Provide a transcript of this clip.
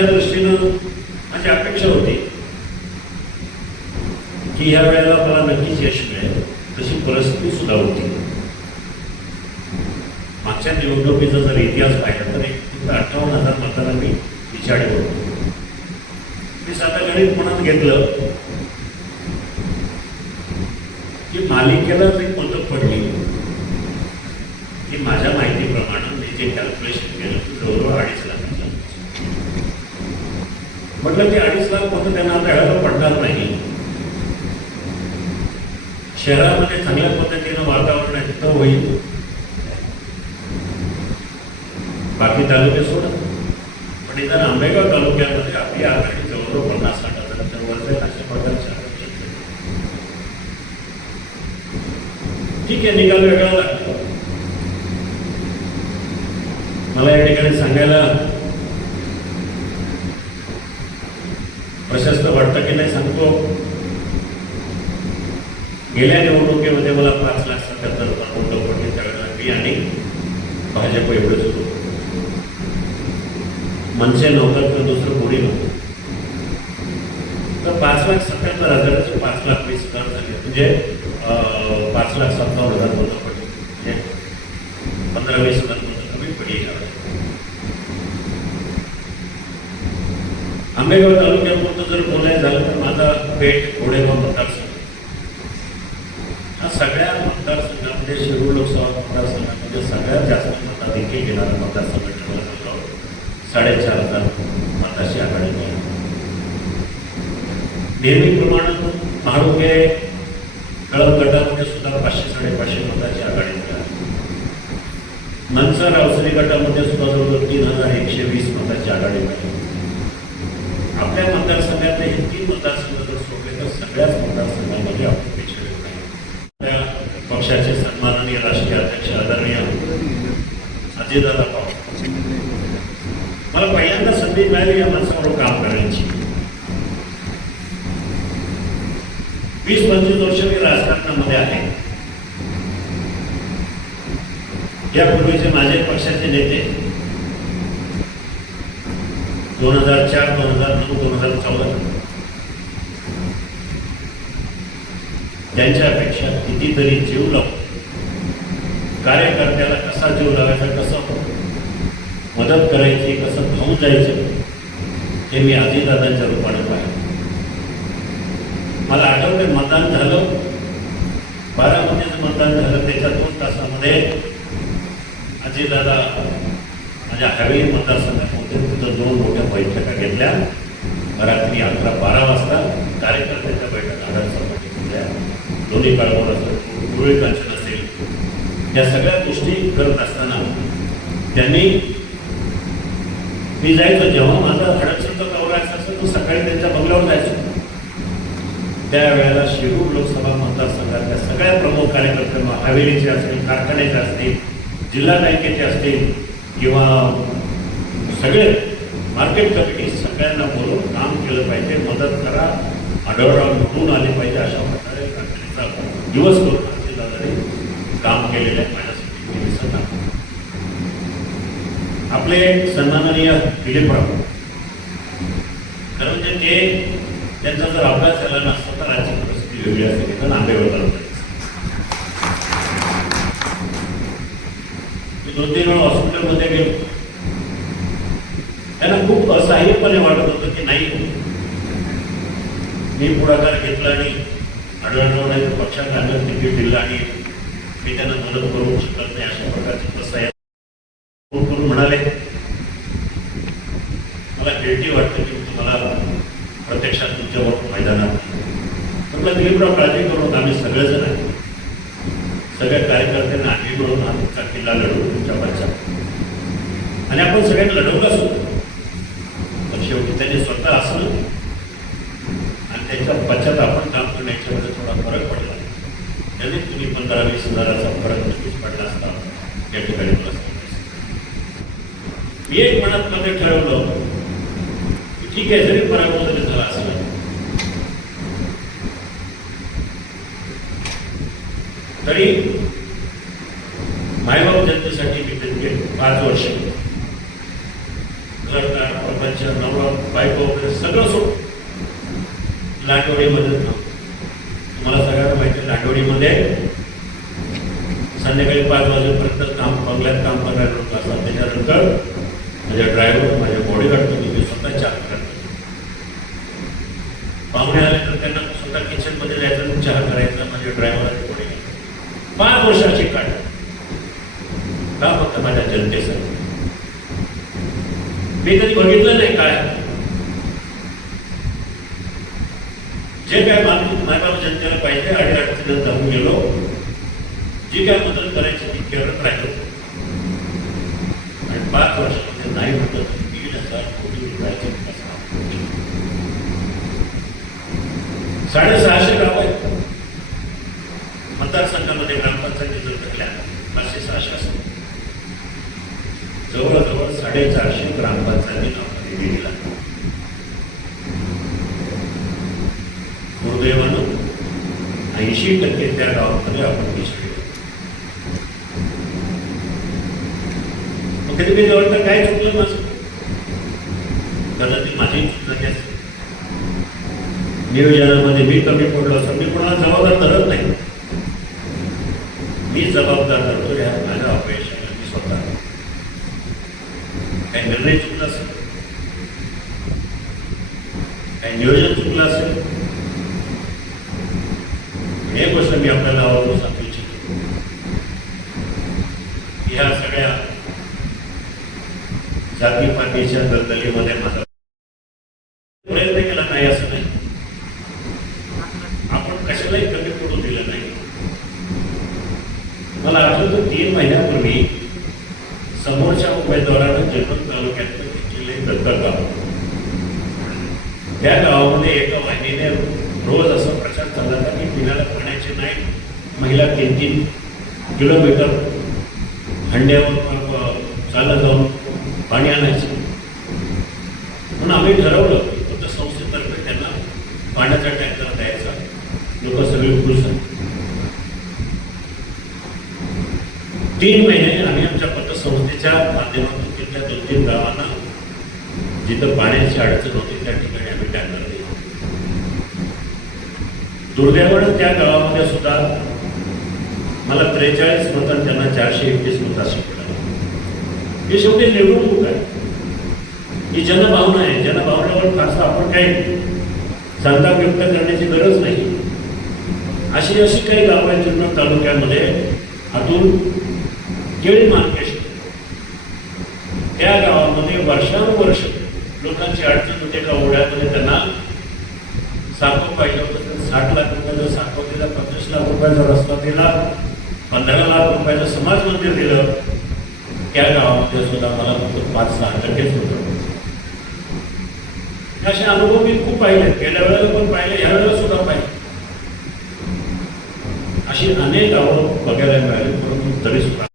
त्या दृष्टीनं माझी अपेक्षा होती की या वेळेला मला नक्कीच यश मिळेल तशी परिस्थिती सुद्धा होती. मागच्या निवडणुकीचा जर इतिहास पाहिला तर एक अठ्ठावन्न हजार मतांना मी पिछाडी होतो मी साधा गणित म्हणून घेतलं की मालिकेला एक मतं पडली की माझ्या माहितीप्रमाणे मी जे कॅल्क्युलेशन केलं ते जवळजवळ अडीच लाखाचं. म्हटलं की अडीच लाख मतं त्यांना आता एवढं पडणार नाही. शहरामध्ये चांगल्या पद्धतीनं वातावरण आहे तिथं होईल. बाकी तालुके सोडा. पण इतर आंबेगाव तालुक्यामध्ये आपली आघाडी जवळजवळ पन्नास साठ हजाराच्या वर अशा प्रकारच्या ठीक आहे निकाल वेगळा लागतो. मला या ठिकाणी सांगायला प्रशस्त वाटतं सांगतो. गेल्या निवडणुकीमध्ये मला पाच लाख सत्याहत्तर हजार वोटं पडले त्यावेळेला मी आणि भाजप एवढंच होतो. मनसे नव्हतं किंवा दुसरं कोणी नव्हतं. तर पाच लाख सत्याहत्तर हजाराचे पाच लाख वीस हजार झाले. म्हणजे पाच लाख सत्तावन्न हजार मतं पडले. म्हणजे पंधरा वीस हजार मतं कमी पडली आंबेगाव तालुक्यापुरतं जर बोलायचं झालं तर माझा पेठ घोडेगाव मतदारसंघ. हा सगळ्या मतदारसंघामध्ये शिरूर लोकसभा मतदारसंघामध्ये सगळ्यात जास्त मताधिक्य घेणारा मतदारसंघ ठरला जातो साडेचार हजार मताशी आघाडी मिळाली नेहमीप्रमाणे महाडुके कळप गटामध्ये सुद्धा पाचशे साडेपाचशे मताची आघाडी मिळाली मनसर अवसरी गटामध्ये सुद्धा जवळजवळ तीन हजार एकशे वीस मताची आघाडी मिळाली आपल्या मतदारसंघातले हे तीन मतदारसंघ जर सोडले तर सगळ्याच मतदारसंघामध्ये आपण पेक्षा नाही पक्षाचे सन्माननीय राष्ट्रीय अध्यक्ष आदरणीय अजितदादा पवार. मला पहिल्यांदा संधी मिळाली या माणसाबरोबर काम करायची. वीस पंचवीस वर्ष मी राजकारणामध्ये आहे. यापूर्वीचे माझे पक्षाचे नेते दोन हजार चार दोन हजार नऊ दोन हजार चौदा. त्यांच्यापेक्षा कितीतरी जीव लावतो कार्यकर्त्याला कसा जीव लावायचा कसं मदत करायची कसं खाऊन जायचं हे मी आजीदादांच्या रूपाने पाहिलं. मला आठवते मतदान झालं बारामतीचं मतदान झालं त्याच्या दोन तासामध्ये आजीदादा माझ्या हवेली मतदारसंघात होते दोन मोठ्या बैठका घेतल्या. रात्री अकरा बारा वाजता कार्यकर्त्यांच्या बैठक आढळसाठी घेतल्या दोन्ही काळावर असेल धुळे कांचन असेल या सगळ्या गोष्टी करत असताना त्यांनी मी जायचो जेव्हा माझा हडपसरचा दौरा असेल तर सकाळी त्यांच्या बंगल्यावर जायचो. त्यावेळेला शिरूर लोकसभा मतदारसंघातल्या सगळ्या प्रमुख कार्यकर्त्यांना हवेलीचे असतील कारखान्याचे असतील जिल्हा बँकेचे असतील किंवा सगळे मार्केट कमिटी सगळ्यांना बोलून काम केलं पाहिजे मदत करा आढळराव घेऊन आले पाहिजे अशा प्रकारे कारखान्याचा दिवस करून अजितदादांनी काम केलेले माझ्यासाठी. दिसत आहे. आपले सन्माननीय दिलीपराव खरं म्हणजे ते त्यांचा जर अभ्यास झाला नसता तर आजची परिस्थिती वेगळी असते तिथं नांदेडवर मी दोन तीन वेळा हॉस्पिटलमध्ये गेलो. त्यांना खूप असहाय्यपणे वाटत होतं की नाही मी पुढाकार घेतला आणि आढळलो नाही तर पक्षात आणलं तिकीट दिलं आणि मी त्यांना मदत करू शकत नाही अशा प्रकारचे असहाय्य करून म्हणाले? मला गिल्टी वाटतं की तुम्हाला प्रत्यक्षात तुमच्यावर मैदानात म्हटलं दिलीपराव काळजी करून आम्ही सगळेजण आहे. सगळ्या कार्यकर्त्यांना आधी मिळून हा तुमचा किल्ला लढवू तुमच्या पक्षात आणि आपण सगळ्यांना लढवलं सुद्धा शेवटी त्यांनी स्वतः असणं आणि त्यांच्या पश्चात आपण काम करणं याच्यामध्ये थोडा फरक पडला. त्याने तुम्ही पंधरा वीस हजाराचा फरक नक्कीच पडला असता. या ठिकाणी मला मी एक मनात मध्ये ठरवलं की ठीक आहे जरी पराभव जरी झाला असला तरी मायबाप जनतेसाठी मी त्यांचे पाच वर्ष घरदार प्रपंच नवरा बायको वगैरे सगळं सोड. लाटवडीमध्ये तुम्हाला सगळ्यांना माहिती आहे, संध्याकाळी पाच वाजेपर्यंत काम बंगल्यात काम करणारे लोक असतात. त्याच्यानंतर माझ्या ड्रायव्हर माझ्या बॉडीगार्ड तुम्ही मी स्वतः चहा करतो. पाहुणे आले तर त्यांना स्वतः किचनमध्ये जायचं चहा करायचा माझ्या ड्रायव्हर आणि बॉडीगार्ड पाच वर्षाची काढ का फक्त माझ्या जनतेसाठी? मी कधी बघितलं नाही काय. जे काय मागणी मायबाप जनतेला पाहिजे अडी अडचणीत जाऊन गेलो. जी काय मदत करायची ती करत राहिलो. आणि पाच वर्षामध्ये म्हणजे नाही म्हटलं तर दीड हजार कोटी रुपयाचे साडेसहाशे गाव आहेत. मतदारसंघामध्ये ग्रामपंचायती जर टाकल्या पाचशे सहाशे असतात जवळजवळ साडेचारशे ग्रामपंचायती गावामध्ये दुर्दैवानं ऐंशी टक्के त्या गावामध्ये आपण मिसळले मग कधी मी जवळ तर काय चुकलं माझं कदाचित माझी चुकलं झाली नियोजनामध्ये मी कमी पडलो असं मी कोणाला जबाबदार धरत नाही. मी जबाबदार काही प्लस ये नियोजन चुकलं असेल हे गोष्ट मी आपल्याला आवडून सांगू इच्छितो या तालुक्यातलं घेतलेले दत्तक गाव. त्या गावामध्ये एका वाहिनीने रोज असा प्रचार चालला होता की पिण्याला पाण्याचे नाही महिला तीन तीन किलोमीटर हंड्यावर चालत जाऊन पाणी आणायचं. म्हणून आम्ही ठरवलं की फक्त संस्थेतर्फे त्यांना पाण्याचा टँकर द्यायचा. लोक सगळे खुश तीन महिने आम्ही आमच्या पतसंस्थेच्या माध्यमातून तीन गावांना जिथं पाण्याची अडचण होती त्या ठिकाणी आम्ही टँकर दिले दुर्दैवानं त्या गावामध्ये सुद्धा मला त्रेचाळीस मतं त्यांना चारशे एकतीस मतात मिळाली. ही शेवटी निवडणूक आहे ही जनभावना आहे. जनभावनेवर फारसा आपण काही संताप व्यक्त करण्याची गरज नाही. अशी अशी काही गाव आहेत जुन्नर तालुक्यामध्ये हातून केळी मार्केश त्या गावामध्ये वर्षानुवर्ष लोकांची अडचण होते का ओढ्यामध्ये? त्यांना साखर पाहिजे होतं. तर साठ लाख रुपयाचा साखर दिला पंचवीस लाख रुपयाचा रस्ता दिला पंधरा लाख रुपयाचं समाज मंदिर दिलं त्या गावामध्ये सुद्धा मला फक्त पाच सहा टक्केच होतं. असे अनुभव मी खूप पाहिले. गेल्या वेळेला पण पाहिले या वेळेला सुद्धा पाहिले. अशी अनेक गावं बघायला मिळाली परंतु तरी सुद्धा